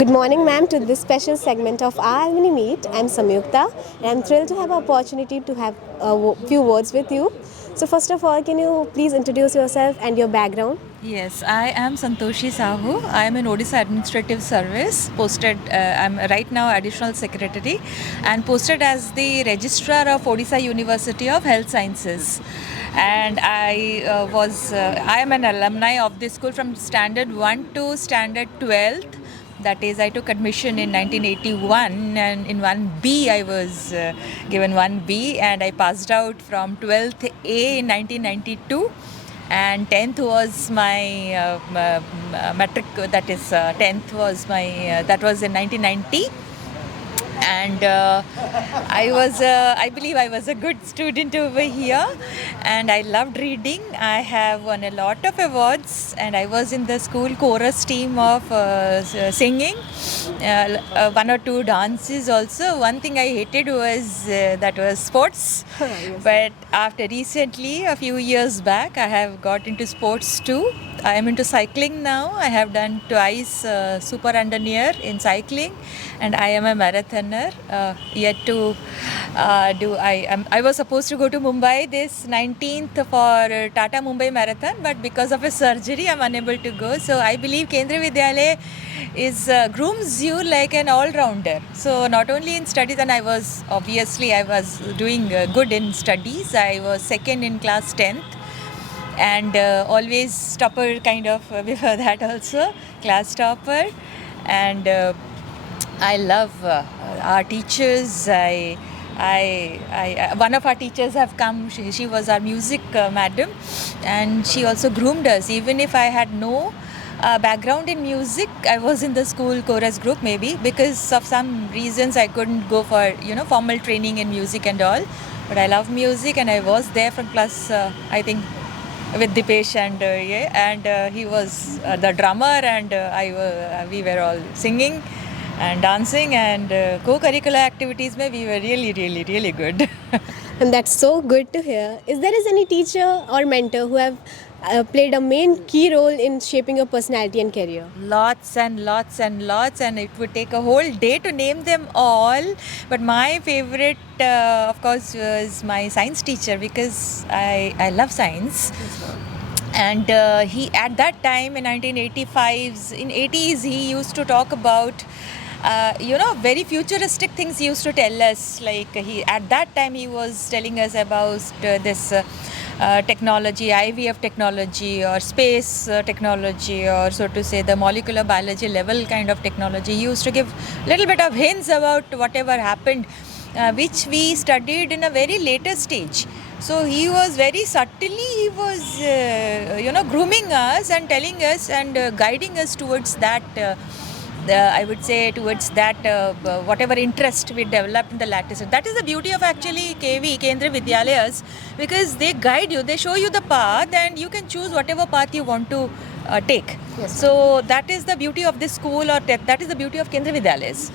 Good morning, ma'am, to this special segment of our Alumni Meet. I'm Samyukta, and I'm thrilled to have an opportunity to have a few words with you. So, first of all, can you please introduce yourself and your background? Yes, I am Santoshi Sahu. I am in Odisha Administrative Service, posted, I'm right now Additional Secretary, and posted as the Registrar of Odisha University of Health Sciences. And I am an alumni of this school from Standard 1 to Standard 12th. That is, I took admission in 1981, and in 1B I was given 1B, and I passed out from 12th A in 1992, and 10th was my matric. That is, 10th was my that was in 1990. And I believe I was a good student over here, and I loved reading. I have won a lot of awards, and I was in the school chorus team of singing, one or two dances also. One thing I hated was that was sports. Yes. But after recently, a few years back, I have got into sports too. I am into cycling now. I have done twice super under near in cycling, and I am a marathoner. Yet to do I was supposed to go to Mumbai this 19th for Tata Mumbai Marathon, but because of a surgery, I'm unable to go. So I believe Kendriya Vidyalaya is grooms you like an all-rounder. So not only in studies, and I was doing good in studies. I was second in class 10th, and always topper kind of before that also, class topper. And I love our teachers. One of our teachers have come. She was our music madam, and she also groomed us. Even if I had no background in music, I was in the school chorus group, maybe because of some reasons I couldn't go for formal training in music and all. But I love music, and I was there from class I think with Dipesh, and he was the drummer, and we were all singing and dancing, and co-curricular activities mein we were really good. And that's so good to hear. Is there any teacher or mentor who have played a main key role in shaping your personality and career? Lots and lots and lots, and it would take a whole day to name them all. But my favorite, of course, was my science teacher, because I love science. And he, at that time in 1985s, in 80s, he used to talk about very futuristic things. He used to tell us, like at that time he was telling us about this technology, IVF technology, or space technology, or so to say the molecular biology level kind of technology. He used to give little bit of hints about whatever happened, which we studied in a very later stage. So he was very subtly, he was grooming us and telling us and guiding us towards that. I would say towards that whatever interest we developed in the latter stage. That is the beauty of actually KV, Kendriya Vidyalayas, because they guide you, they show you the path, and you can choose whatever path you want to take. Yes. So that is the beauty of this school, or that is the beauty of Kendriya Vidyalayas.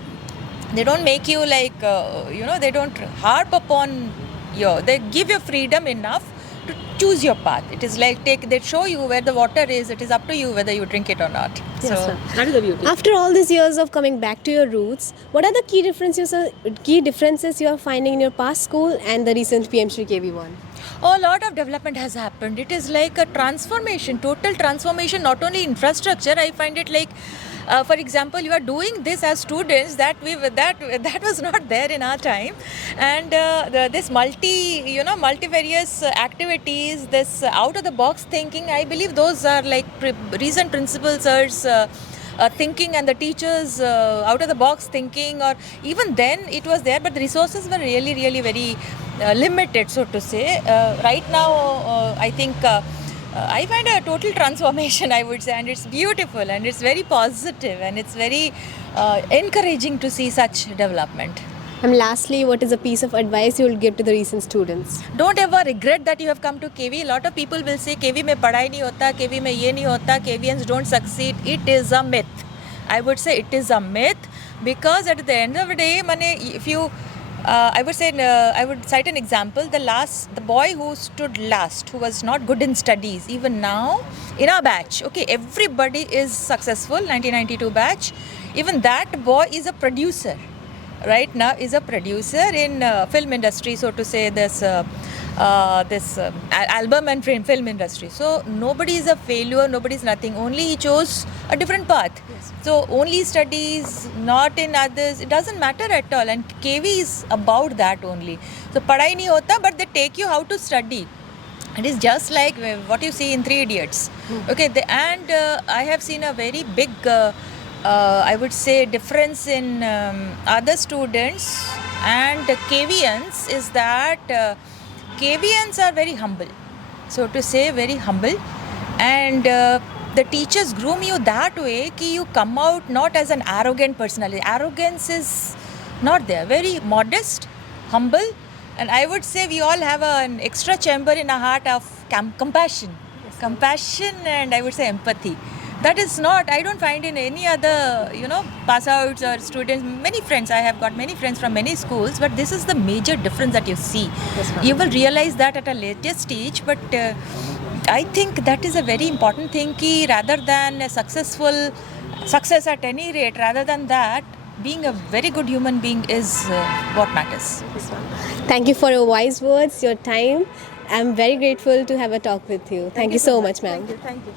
They don't make you like, they don't harp upon you. They give you freedom enough to choose your path. It is like they show you where the water is. It is up to you whether you drink it or not. Yes, So sir. that is the beauty. After all these years of coming back to your roots, what are the key differences you are finding in your past school and the recent PM Shri KV1? A lot of development has happened. It is like a transformation, total transformation, not only infrastructure. I find it like, for example, you are doing this as students that was not there in our time, and this multivarious activities, this out of the box thinking. I believe those are like recent principals are. Thinking, and the teachers out of the box thinking, or even then it was there, but the resources were really very limited, so to say. Right now, I think I find a total transformation, I would say, and it's beautiful, and it's very positive, and it's very encouraging to see such development. And lastly, what is a piece of advice you will give to the recent students? Don't ever regret that you have come to KV. A lot of people will say KV mein padhai nahi hota, KV mein ye nahi hota, KVians don't succeed. It is a myth. I would say it is a myth, because at the end of the day, if you I would cite an example. The boy who stood last, who was not good in studies, even now in our batch, okay, everybody is successful. 1992 batch, even that boy is a producer. Right now is a producer in film industry, so to say, this album and film industry. So nobody is a failure, nobody is nothing. Only he chose a different path. Yes. So only studies, not in others. It doesn't matter at all. And KV is about that only. So padhai nahi hota, but they take you how to study. It is just like what you see in Three Idiots. Okay, I have seen a very big, I would say, difference in other students and KVNs is that KVNs are very humble. So to say, very humble. And the teachers groom you that way that you come out not as an arrogant personality. Arrogance is not there. Very modest, humble. And I would say we all have an extra chamber in our heart of compassion. Yes. Compassion and I would say empathy. That is not, I don't find in any other, pass outs or students. Many friends, I have got many friends from many schools, but this is the major difference that you see. Yes, you will realize that at a later stage, but I think that is a very important thing, ki rather than a success at any rate, rather than that, being a very good human being is what matters. Thank you for your wise words, your time. I'm very grateful to have a talk with you. Thank you so much, ma'am. Thank you.